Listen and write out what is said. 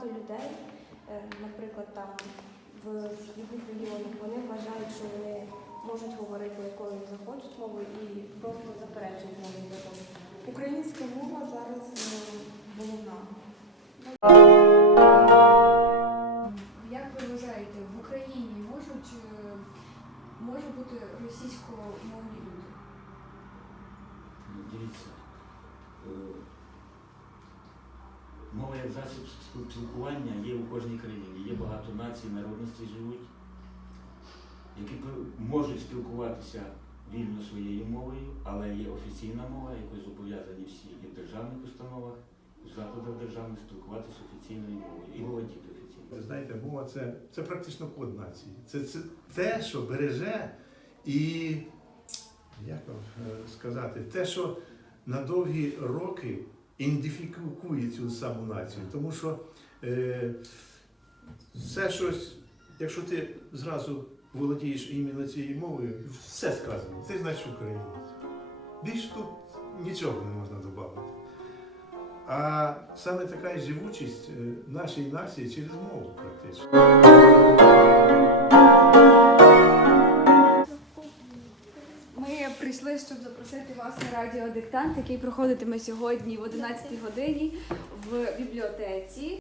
багато людей, е, наприклад, там в східних регіонах, вони вважають, що вони можуть говорити якою захочуть мовою і просто заперечують мову закону. Українська мова зараз е, головна. Як ви вважаєте, в Україні можуть е, може бути російськомовні люди? Ну, Дивіться, е, мова як засіб спілкування є у кожній країні. Є багато націй, народностей живуть, які можуть спілкуватися вільно своєю мовою, але є офіційна мова, якою зобов'язані всі і в державних установах, і в закладах державних спілкуватися офіційною мовою і володіти офіційною. Ви знаєте, мова це, це практично код нації. Це, це те, що береже і, як вам е, сказати, те, що на довгі роки ідентифікує цю саму націю. Тому що е, все щось, якщо ти зразу володієш іменно цією мовою, все сказано. Ти знаєш українець. Більш тут нічого не можна додати. А саме така живучість е, нашої нації через мову практично. Ми прийшли, щоб запросити вас на радіодиктант, який проходитиме сьогодні в 11 годині в бібліотеці.